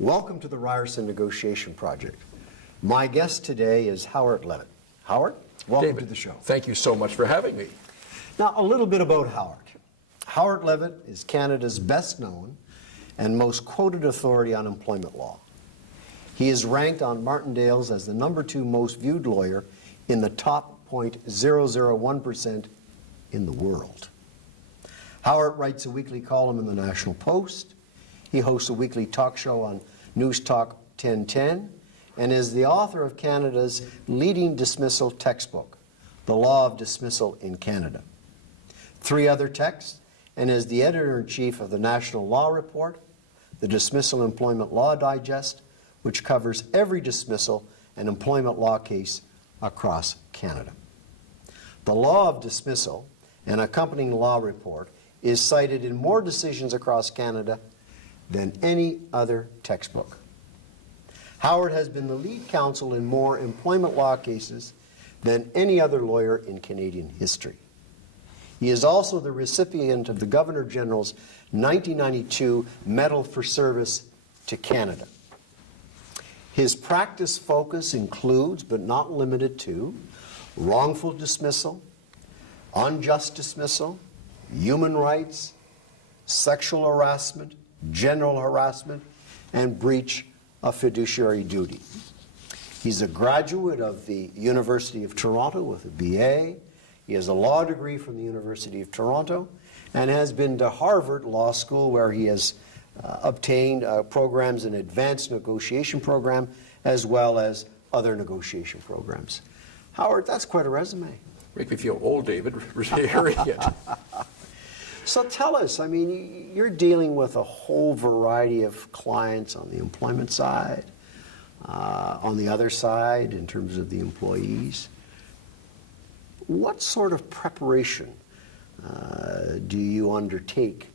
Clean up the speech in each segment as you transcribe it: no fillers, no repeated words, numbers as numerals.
Welcome to the Ryerson Negotiation Project. My guest today is Howard Levitt. Howard, welcome David, to the show. Thank you so much for having me. Now, a little bit about Howard. Howard Levitt is Canada's best known and most quoted authority on employment law. He is ranked on Martindale's as the #2 most viewed lawyer in the top 0.001% in the world. Howard writes a weekly column in the National Post. He hosts a weekly talk show on News Talk 1010 and is the author of Canada's leading dismissal textbook, The Law of Dismissal in Canada. 3 other texts, and is the editor-in-chief of the National Law Report, the Dismissal Employment Law Digest, which covers every dismissal and employment law case across Canada. The Law of Dismissal, an accompanying law report, is cited in more decisions across Canada than any other textbook. Howard has been the lead counsel in more employment law cases than any other lawyer in Canadian history. He is also the recipient of the Governor General's 1992 Medal for Service to Canada. His practice focus includes, but not limited to, wrongful dismissal, unjust dismissal, human rights, sexual harassment, general harassment, and breach of fiduciary duty. He's a graduate of the University of Toronto with a BA. He has a law degree from the University of Toronto and has been to Harvard Law School, where he has obtained programs in advanced negotiation program as well as other negotiation programs. Howard, that's quite a resume. Make me feel old, David, hearing it. So tell us, I mean, you're dealing with a whole variety of clients on the employment side, on the other side in terms of the employees. What sort of preparation do you undertake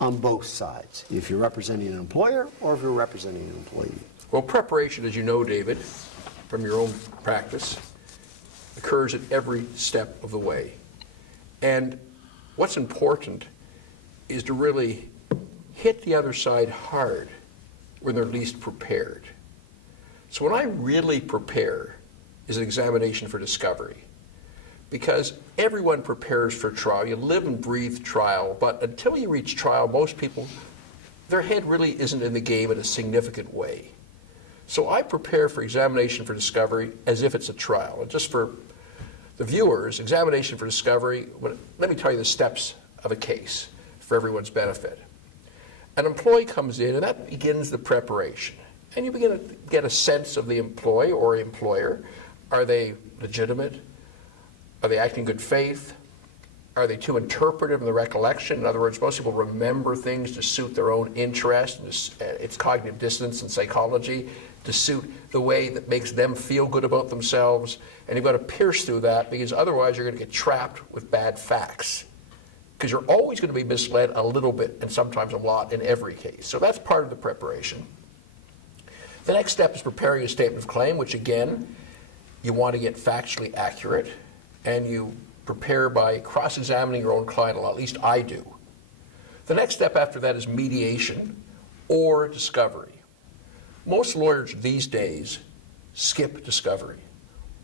on both sides, if you're representing an employer or if you're representing an employee? Well, preparation, as you know, David, from your own practice, occurs at every step of the way. And what's important is to really hit the other side hard when they're least prepared. So when I really prepare is an examination for discovery, because everyone prepares for trial. You live and breathe trial, but until you reach trial, most people, their head really isn't in the game in a significant way. So I prepare for examination for discovery as if it's a trial. And just for the viewers, examination for discovery, let me tell you the steps of a case for everyone's benefit. An employee comes in, and that begins the preparation. And you begin to get a sense of the employee or employer. Are they legitimate? Are they acting in good faith? Are they too interpretive in the recollection? In other words, most people remember things to suit their own interest. It's cognitive dissonance in psychology, to suit the way that makes them feel good about themselves. And you've got to pierce through that, because otherwise you're going to get trapped with bad facts. Because you're always going to be misled a little bit, and sometimes a lot, in every case. So that's part of the preparation. The next step is preparing a statement of claim, which again, you want to get factually accurate. And you prepare by cross-examining your own client a lot, at least I do. The next step after that is mediation or discovery. Most lawyers these days skip discovery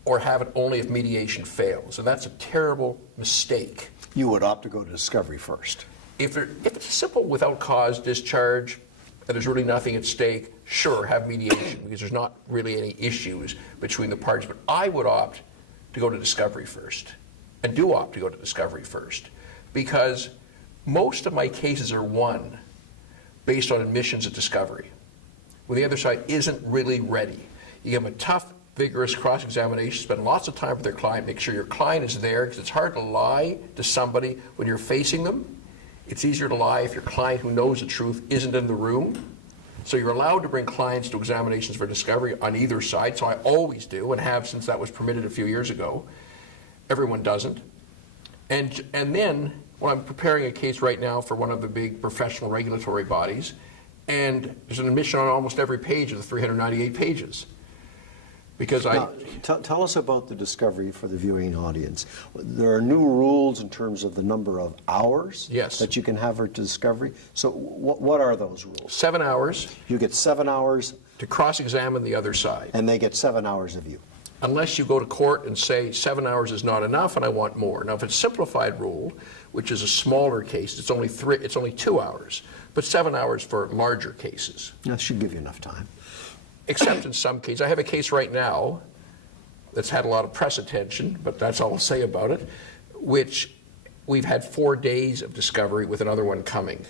or have it only if mediation fails, and that's a terrible mistake. You would opt to go to discovery first. If it's a simple without cause discharge and there's really nothing at stake, sure, have mediation, because there's not really any issues between the parties, but I would opt to go to discovery first, and do opt to go to discovery first, because most of my cases are won based on admissions at discovery, when the other side isn't really ready. You give them a tough, vigorous cross-examination, spend lots of time with their client, make sure your client is there, because it's hard to lie to somebody when you're facing them. It's easier to lie if your client who knows the truth isn't in the room. So you're allowed to bring clients to examinations for discovery on either side, so I always do, and have since that was permitted a few years ago. Everyone doesn't. And then, well, I'm preparing a case right now for one of the big professional regulatory bodies, and there's an admission on almost every page of the 398 pages. because Now, tell us about the discovery for the viewing audience. There are new rules in terms of the number of hours Yes. that you can have for discovery. So what are those rules? 7 hours You get 7 hours, to cross-examine the other side. and they get 7 hours of you. Unless you go to court and say 7 hours is not enough and I want more. Now, if it's simplified rule, which is a smaller case, it's only 2 hours, but 7 hours for larger cases. That should give you enough time. Except in some cases. I have a case right now that's had a lot of press attention, but that's all I'll say about it, which we've had 4 days of discovery with another one coming,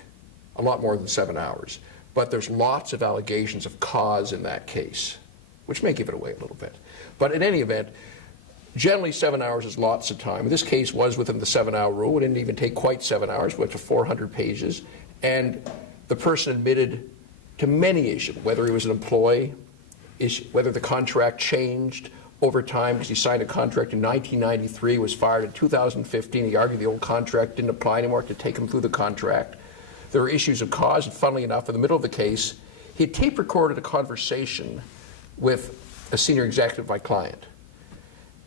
a lot more than 7 hours. But there's lots of allegations of cause in that case, which may give it away a little bit. But in any event, generally 7 hours is lots of time. This case was within the 7-hour rule. It didn't even take quite 7 hours, went to 400 pages. And the person admitted to many issues, whether he was an employee, whether the contract changed over time, because he signed a contract in 1993, was fired in 2015. He argued the old contract didn't apply anymore to take him through the contract. There were issues of cause, and funnily enough, in the middle of the case, he had tape recorded a conversation with a senior executive of my client.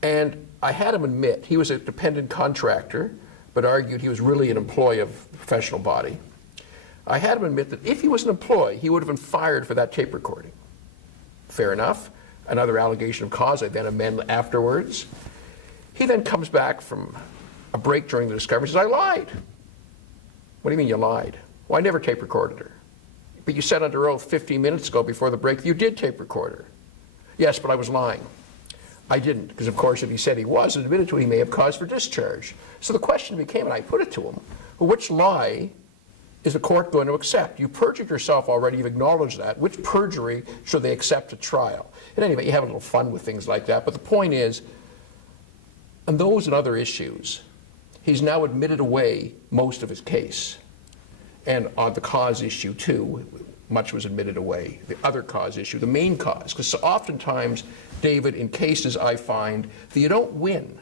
And I had him admit he was a dependent contractor, but argued he was really an employee of the professional body. I had him admit that if he was an employee, he would have been fired for that tape recording. Fair enough. Another allegation of cause I then amend afterwards. He then comes back from a break during the discovery and says, I lied. What do you mean you lied? Well, I never tape recorded her. But you said under oath 15 minutes ago before the break you did tape record her. Yes, but I was lying. I didn't, because of course if he said he was and admitted to it, he may have cause for discharge. So the question became, and I put it to him, well, which lie is the court going to accept? You perjured yourself already, you've acknowledged that. Which perjury should they accept at trial? And anyway, you have a little fun with things like that, but the point is, on those and other issues, he's now admitted away most of his case. And on the cause issue too, much was admitted away. The other cause issue, the main cause, because so oftentimes, David, in cases I find that you don't win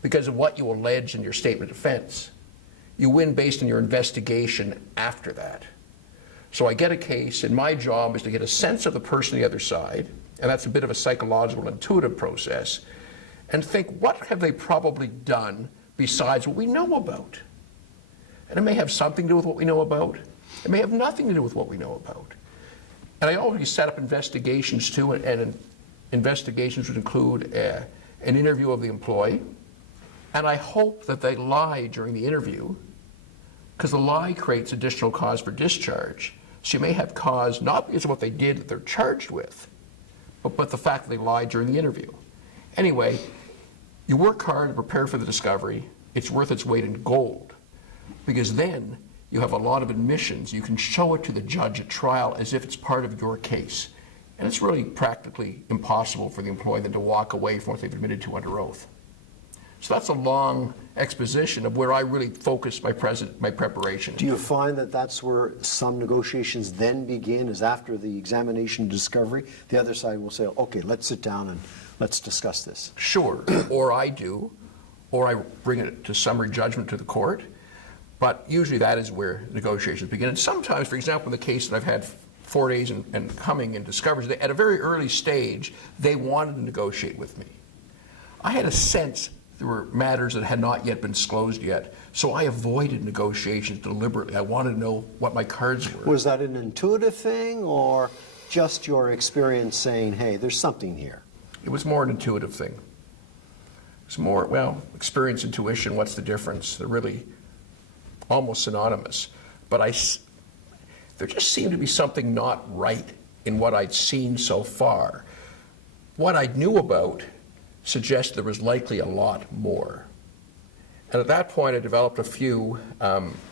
because of what you allege in your statement of defense. You win based on your investigation after that. So I get a case, and my job is to get a sense of the person on the other side, and that's a bit of a psychological, intuitive process, and think, what have they probably done besides what we know about? And it may have something to do with what we know about. It may have nothing to do with what we know about. And I already set up investigations too, and investigations would include an interview of the employee. And I hope that they lie during the interview, because the lie creates additional cause for discharge. So you may have cause not because of what they did that they're charged with, but the fact that they lied during the interview. Anyway, you work hard to prepare for the discovery. It's worth its weight in gold, because then you have a lot of admissions. You can show it to the judge at trial as if it's part of your case. And it's really practically impossible for the employee then to walk away from what they've admitted to under oath. So that's a long exposition of where I really focus my preparation. Do you find that that's where some negotiations then begin, is after the examination and discovery? The other side will say, okay, let's sit down and let's discuss this. Sure, or I do, or I bring it to summary judgment to the court. But usually that is where negotiations begin. And sometimes, for example, in the case that I've had 4 days and coming and discoveries, at a very early stage, they wanted to negotiate with me. I had a sense there were matters that had not yet been disclosed yet, so I avoided negotiations deliberately. I wanted to know what my cards were. Was that an intuitive thing, or just your experience saying, hey, there's something here? It was more an intuitive thing. It's more, well, experience, intuition, what's the difference? They're really almost synonymous. But there just seemed to be something not right in what I'd seen so far. What I knew about suggested there was likely a lot more. And at that point, I developed a few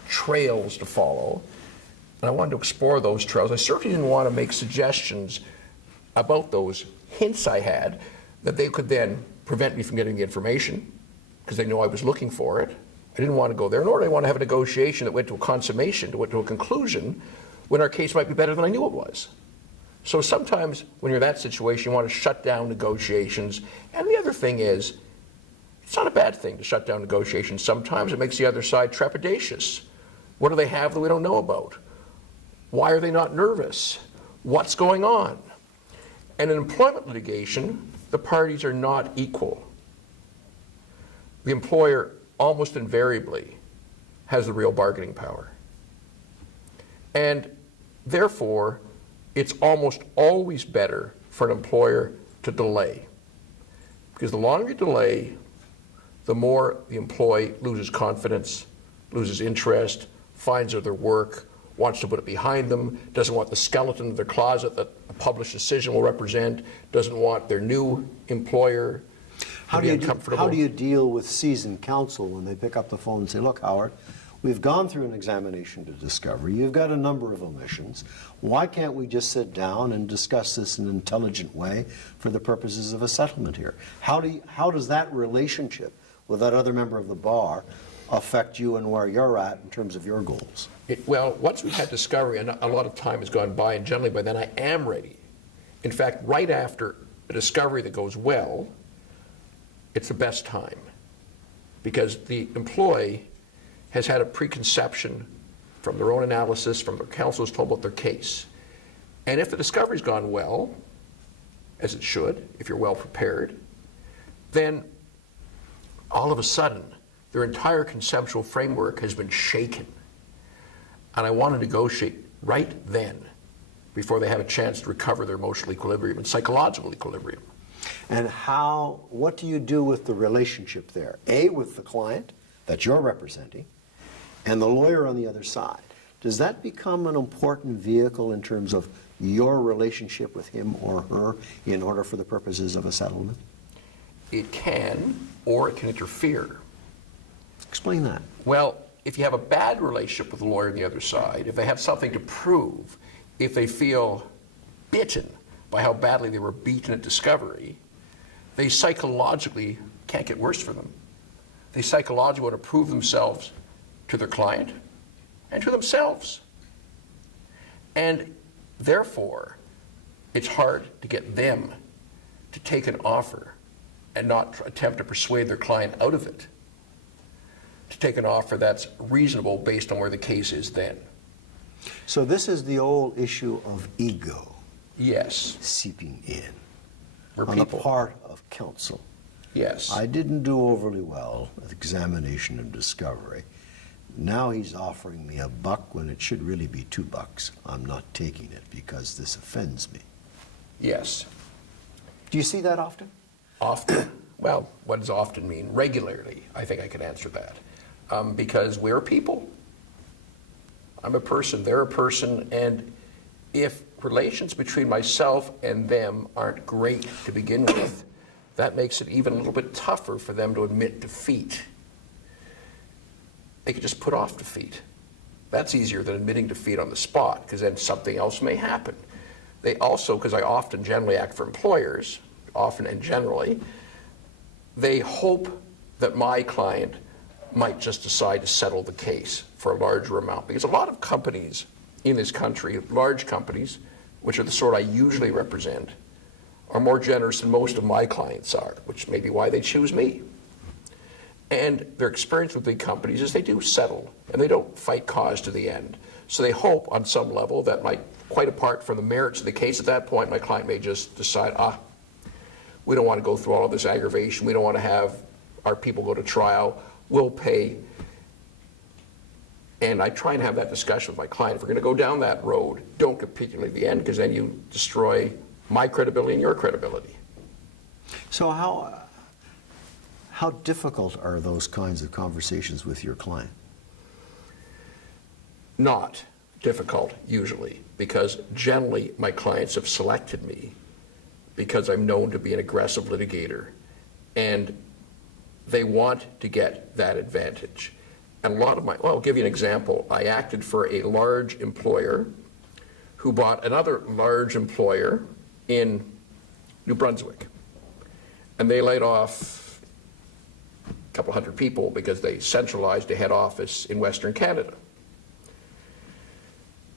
trails to follow, and I wanted to explore those trails. I certainly didn't want to make suggestions about those hints I had that they could then prevent me from getting the information, because they knew I was looking for it. I didn't want to go there, nor did I want to have a negotiation that went to a consummation, to a conclusion, when our case might be better than I knew it was. So sometimes when you're in that situation, you want to shut down negotiations. And the other thing is, it's not a bad thing to shut down negotiations. Sometimes it makes the other side trepidatious. What do they have that we don't know about? Why are they not nervous? What's going on? And in employment litigation, the parties are not equal, the employer almost invariably has the real bargaining power. And therefore, it's almost always better for an employer to delay. Because the longer you delay, the more the employee loses confidence, loses interest, finds other work, wants to put it behind them, doesn't want the skeleton of their closet that a published decision will represent, doesn't want their new employer to be uncomfortable. How do you deal with seasoned counsel when they pick up the phone and say, look, Howard, we've gone through an examination to discovery. You've got a number of omissions. Why can't we just sit down and discuss this in an intelligent way for the purposes of a settlement here? How does that relationship with that other member of the bar affect you and where you're at in terms of your goals? Well, once we've had discovery, and a lot of time has gone by, and generally by then I am ready. In fact, right after a discovery that goes well, it's the best time. Because the employee has had a preconception from their own analysis, from their counsel has told about their case. And if the discovery's gone well, as it should, if you're well prepared, then all of a sudden, their entire conceptual framework has been shaken. And I want to negotiate right then, before they have a chance to recover their emotional equilibrium and psychological equilibrium. And what do you do with the relationship there? A, with the client that you're representing, and the lawyer on the other side. Does that become an important vehicle in terms of your relationship with him or her in order for the purposes of a settlement? It can, or it can interfere. Explain that. Well, if you have a bad relationship with the lawyer on the other side, if they have something to prove, if they feel bitten by how badly they were beaten at discovery, they psychologically can't get worse for them. They psychologically want to prove themselves to their client and to themselves. And therefore, it's hard to get them to take an offer and not attempt to persuade their client out of it, to take an offer that's reasonable based on where the case is then. So this is the old issue of ego. Yes. Seeping in We're on people. the part of counsel. Yes. I didn't do overly well at examination and discovery. Now he's offering me $1 when it should really be $2. I'm not taking it because this offends me. Yes. Do you see that often? Often. Well, what does often mean? Regularly, I think I can answer that. Because we're people. I'm a person, they're a person, and if relations between myself and them aren't great to begin with, that makes it even a little bit tougher for them to admit defeat. They could just put off defeat. That's easier than admitting defeat on the spot, because then something else may happen. They also, because I often generally act for employers, often and generally, they hope that my client might just decide to settle the case for a larger amount. Because a lot of companies in this country, large companies, which are the sort I usually represent, are more generous than most of my clients are, which may be why they choose me. And their experience with big companies is they do settle, and they don't fight cause to the end. So they hope on some level that quite apart from the merits of the case at that point, my client may just decide, we don't want to go through all of this aggravation, we don't want to have our people go to trial, we'll pay. And I try and have that discussion with my client. If we're going to go down that road, don't get particularly to the end, because then you destroy my credibility and your credibility. So how difficult are those kinds of conversations with your client? Not difficult, usually, because generally my clients have selected me because I'm known to be an aggressive litigator, and they want to get that advantage. And a lot of I'll give you an example. I acted for a large employer who bought another large employer in New Brunswick. And they laid off a couple hundred people because they centralized a head office in Western Canada.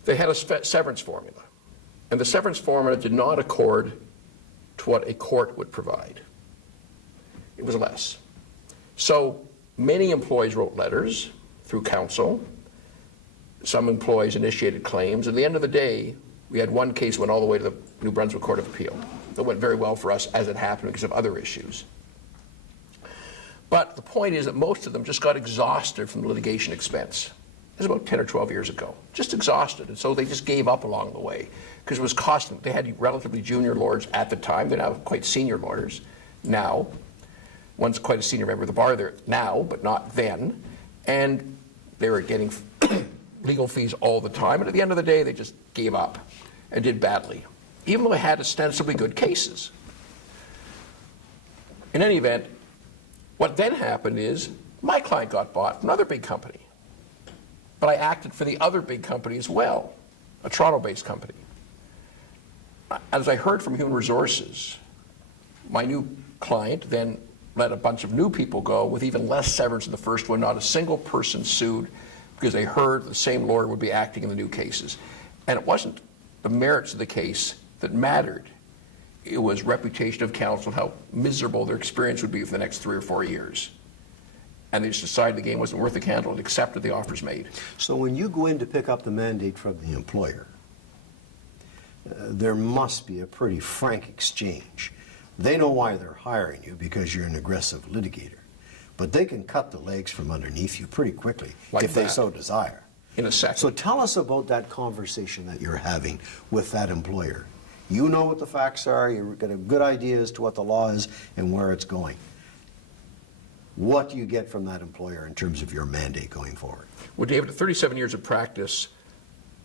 They had a severance formula. And the severance formula did not accord to what a court would provide. It was less. So many employees wrote letters through counsel. Some employees initiated claims. At the end of the day, we had one case went all the way to the New Brunswick Court of Appeal. that went very well for us as it happened because of other issues. But the point is that most of them just got exhausted from the litigation expense. It was about 10 or 12 years ago, just exhausted. And so they just gave up along the way because it was costing. They had relatively junior lawyers at the time. They're now quite senior lawyers now. One's quite a senior member of the bar there now, but not then. And they were getting legal fees all the time. And at the end of the day, they just gave up and did badly, even though they had ostensibly good cases. In any event, what then happened is my client got bought from another big company. But I acted for the other big company as well, a Toronto-based company. As I heard from Human Resources, my new client then let a bunch of new people go with even less severance than the first one. Not a single person sued because they heard the same lawyer would be acting in the new cases. And it wasn't the merits of the case that mattered. It was reputation of counsel and how miserable their experience would be for the next 3 or 4 years. And they just decided the game wasn't worth the candle and accepted the offers made. So when you go in to pick up the mandate from the employer, there must be a pretty frank exchange. They know why they're hiring you, because you're an aggressive litigator. But they can cut the legs from underneath you pretty quickly if they so desire. In a second. So tell us about that conversation that you're having with that employer. You know what the facts are, you've got a good idea as to what the law is and where it's going. What do you get from that employer in terms of your mandate going forward? Well, David, at 37 years of practice,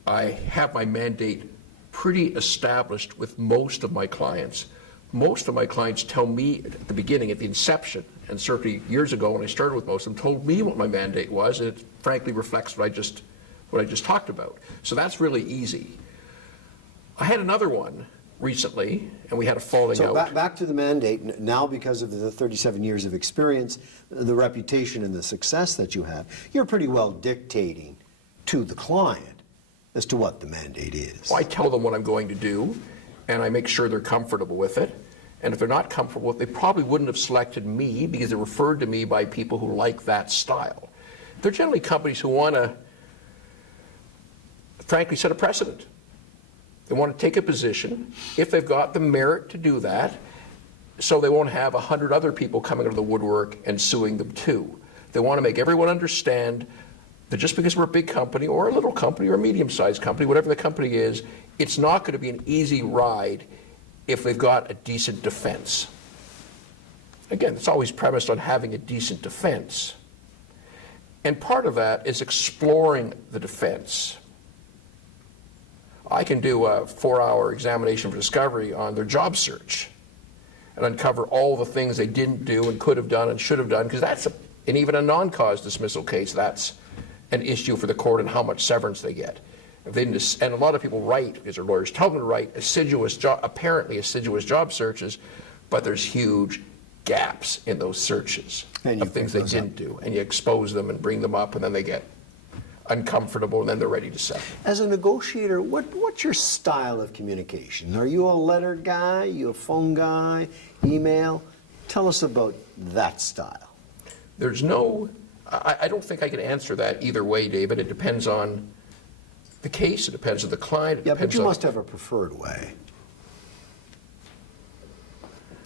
I have my mandate pretty established with most of my clients. Most of my clients tell me at the beginning, at the inception, and certainly years ago when I started with most of them, told me what my mandate was, and it frankly reflects what I just talked about. So that's really easy. I had another one recently, and we had a falling out. So back to the mandate, now because of the 37 years of experience, the reputation and the success that you have, you're pretty well dictating to the client as to what the mandate is. Well, I tell them what I'm going to do, and I make sure they're comfortable with it. And if they're not comfortable with it, they probably wouldn't have selected me because they're referred to me by people who like that style. They're generally companies who want to, frankly, set a precedent. They want to take a position, if they've got the merit to do that, so they won't have 100 other people coming out of the woodwork and suing them too. They want to make everyone understand that just because we're a big company or a little company or a medium-sized company, whatever the company is, it's not going to be an easy ride if they've got a decent defense. Again, it's always premised on having a decent defense. And part of that is exploring the defense. I can do a 4-hour examination for discovery on their job search and uncover all the things they didn't do and could have done and should have done, because that's, and even a non-cause dismissal case, that's an issue for the court and how much severance they get. If they didn't, and a lot of people write, because their lawyers tell them to write, apparently assiduous job searches, but there's huge gaps in those searches of things they didn't do. And you expose them and bring them up, and then they get uncomfortable, and then they're ready to settle. As a negotiator, what's your style of communication? Are you a letter guy? You a phone guy? Email? Tell us about that style. There's no, I don't think I can answer that either way, David. It depends on the case, it depends on the client. Yeah, but you must have a preferred way.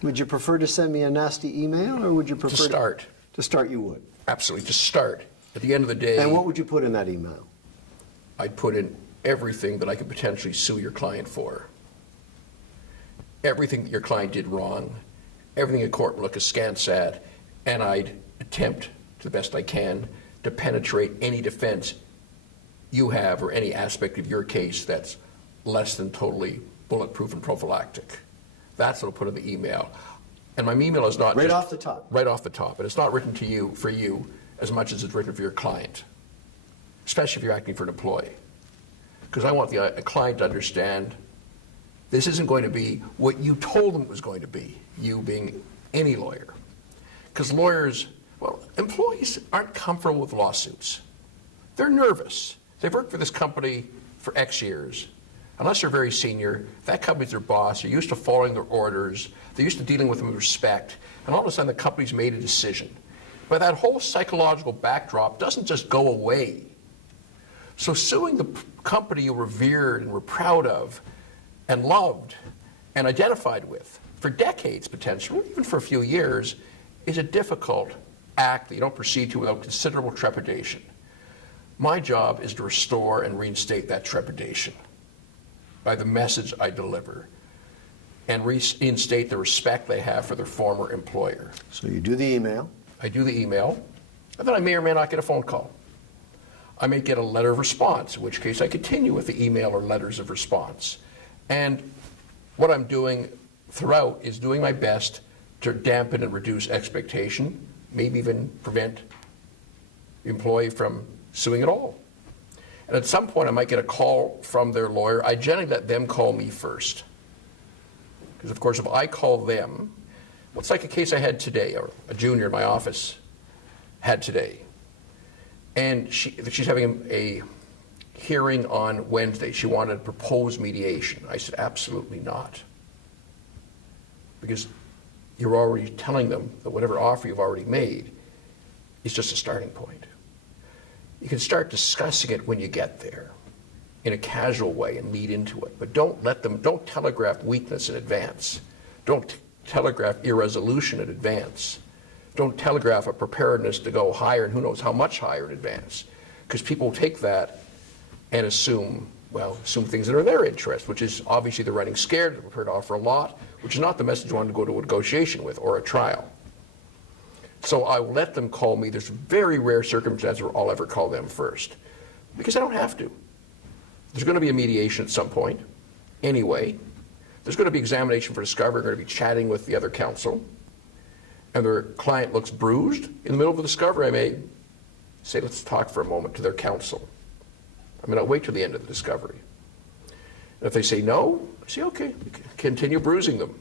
Would you prefer to send me a nasty email, or would you prefer to start? To start, you would. Absolutely, to start. At the end of the day. And what would you put in that email? I'd put in everything that I could potentially sue your client for. Everything that your client did wrong, everything a court would look askance at, and I'd attempt to the best I can to penetrate any defense you have or any aspect of your case that's less than totally bulletproof and prophylactic. That's what I'll put in the email. And my email is not right just off the top. Right off the top. And it's not written to you, for you, as much as it's written for your client, especially if you're acting for an employee. Because I want the client to understand this isn't going to be what you told them it was going to be, you being any lawyer. Because lawyers, well, employees aren't comfortable with lawsuits. They're nervous. They've worked for this company for X years. Unless they're very senior, that company's their boss, they're used to following their orders, they're used to dealing with them with respect, and all of a sudden the company's made a decision. But that whole psychological backdrop doesn't just go away. So suing the company you revered and were proud of and loved and identified with for decades potentially, even for a few years, is a difficult act that you don't proceed to without considerable trepidation. My job is to restore and reinstate that trepidation by the message I deliver and reinstate the respect they have for their former employer. So you do the email. I do the email, and then I may or may not get a phone call. I may get a letter of response, in which case I continue with the email or letters of response. And what I'm doing throughout is doing my best to dampen and reduce expectation, maybe even prevent the employee from suing at all. And at some point I might get a call from their lawyer. I generally let them call me first. Because of course if I call them, it's like a case I had today, or a junior in my office had today. And she's having a hearing on Wednesday. She wanted to propose mediation. I said, absolutely not. Because you're already telling them that whatever offer you've already made is just a starting point. You can start discussing it when you get there in a casual way and lead into it. But don't telegraph weakness in advance. Don't telegraph irresolution in advance. Don't telegraph a preparedness to go higher and who knows how much higher in advance. Because people take that and assume things that are their interest, which is obviously they're running scared, they're prepared to offer a lot, which is not the message you want to go to a negotiation with or a trial. So I will let them call me. There's very rare circumstances where I'll ever call them first, because I don't have to. There's going to be a mediation at some point anyway. There's going to be examination for discovery. We're going to be chatting with the other counsel, and their client looks bruised. In the middle of the discovery, I may say, let's talk for a moment to their counsel. I mean, I'll wait till the end of the discovery. And if they say no, I say, okay, continue bruising them.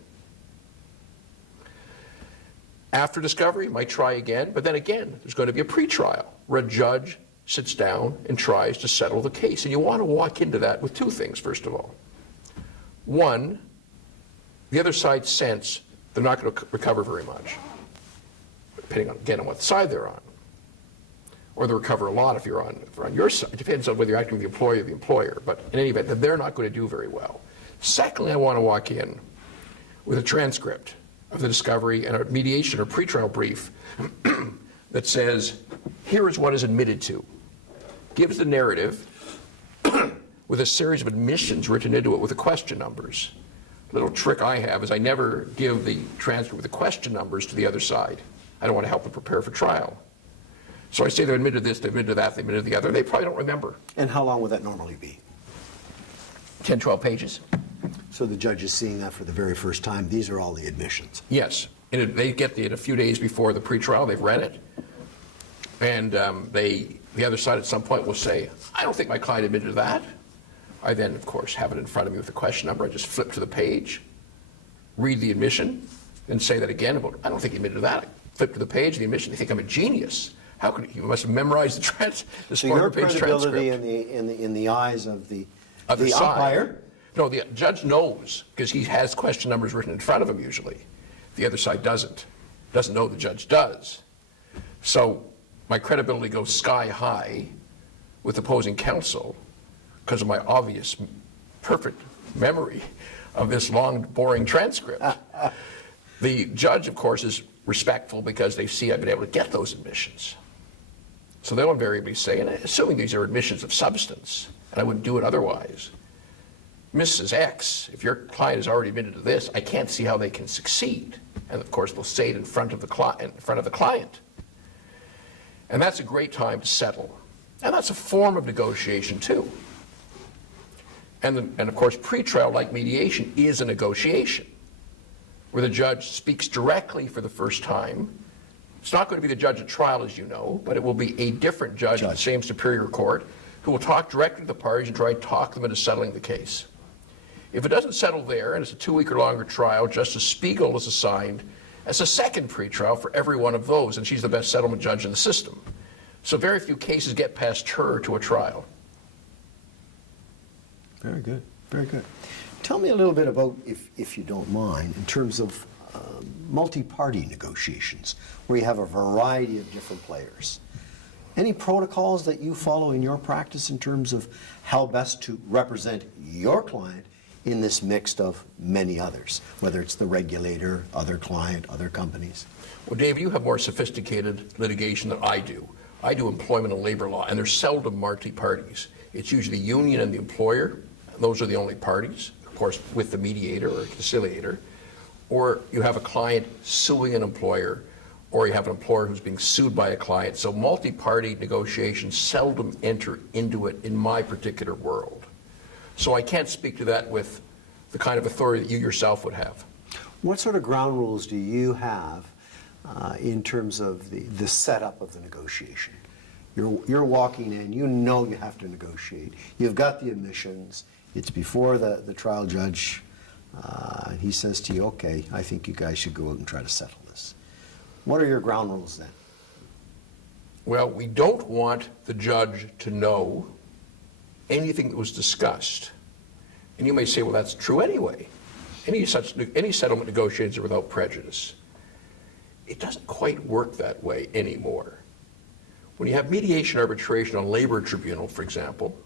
After discovery, might try again, but then again, there's going to be a pretrial where a judge sits down and tries to settle the case. And you want to walk into that with two things, first of all. One, the other side sense they're not going to recover very much, depending on, again, on what side they're on. Or they'll recover a lot if you're on your side. It depends on whether you're acting with the employee or the employer. But in any event, that they're not going to do very well. Secondly, I want to walk in with a transcript of the discovery and a mediation or pretrial brief that says, here is what is admitted to. Gives the narrative with a series of admissions written into it with the question numbers. A little trick I have is I never give the transcript with the question numbers to the other side. I don't want to help them prepare for trial. So I say they're admitted to this, they're admitted to that, they're admitted to the other. They probably don't remember. And how long would that normally be? 10, 12 pages. So the judge is seeing that for the very first time. These are all the admissions. Yes. And they get it a few days before the pretrial. They've read it. And the other side at some point will say, I don't think my client admitted to that. I then, of course, have it in front of me with the question number. I just flip to the page, read the admission, and say that again. I don't think he admitted to that. I flip to the page of the admission. They think I'm a genius. How could you must have memorized the So your page credibility transcript. in the eyes of the Other side. umpire. No, the judge knows because he has question numbers written in front of him usually. The other side doesn't know the judge does. So my credibility goes sky high with opposing counsel because of my obvious, perfect memory of this long, boring transcript. The judge, of course, is respectful because they see I've been able to get those admissions. So they'll invariably say, and assuming these are admissions of substance, and I wouldn't do it otherwise, Mrs. X, if your client is already admitted to this, I can't see how they can succeed. And of course, they'll say it in front of the client. And that's a great time to settle. And that's a form of negotiation too. And of course, pretrial, like mediation, is a negotiation where the judge speaks directly for the first time. It's not going to be the judge at trial, as you know, but it will be a different judge in the same superior court who will talk directly to the parties and try to talk them into settling the case. If it doesn't settle there, and it's a 2-week or longer trial, Justice Spiegel is assigned as a second pretrial for every one of those, and she's the best settlement judge in the system. So very few cases get past her to a trial. Very good, very good. Tell me a little bit about, if you don't mind, in terms of multi-party negotiations, where you have a variety of different players. Any protocols that you follow in your practice in terms of how best to represent your client in this mix of many others, whether it's the regulator, other client, other companies? Well, Dave, you have more sophisticated litigation than I do. I do employment and labor law, and there's seldom multi-parties. It's usually the union and the employer. Those are the only parties, of course, with the mediator or conciliator. Or you have a client suing an employer, or you have an employer who's being sued by a client. So multi-party negotiations seldom enter into it in my particular world. So I can't speak to that with the kind of authority that you yourself would have. What sort of ground rules do you have in terms of the setup of the negotiation? You're walking in, you know you have to negotiate. You've got the admissions. It's before the trial judge. He says to you, okay, I think you guys should go out and try to settle this. What are your ground rules then? Well, we don't want the judge to know anything that was discussed. And you may say, well, that's true anyway. Any settlement negotiations are without prejudice. It doesn't quite work that way anymore. When you have mediation arbitration on labor tribunal, for example,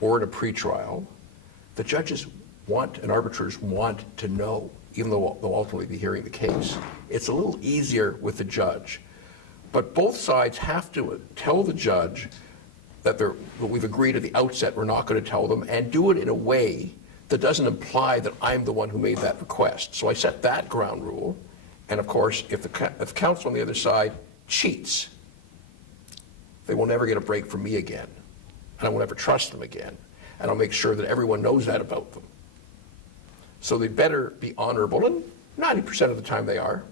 or in a pretrial, the judges want and arbitrators want to know, even though they'll ultimately be hearing the case. It's a little easier with the judge. But both sides have to tell the judge that we've agreed at the outset we're not going to tell them, and do it in a way that doesn't imply that I'm the one who made that request. So I set that ground rule. And of course, if counsel on the other side cheats, they will never get a break from me again. And I will never trust them again. And I'll make sure that everyone knows that about them. So they better be honorable, and 90% of the time they are.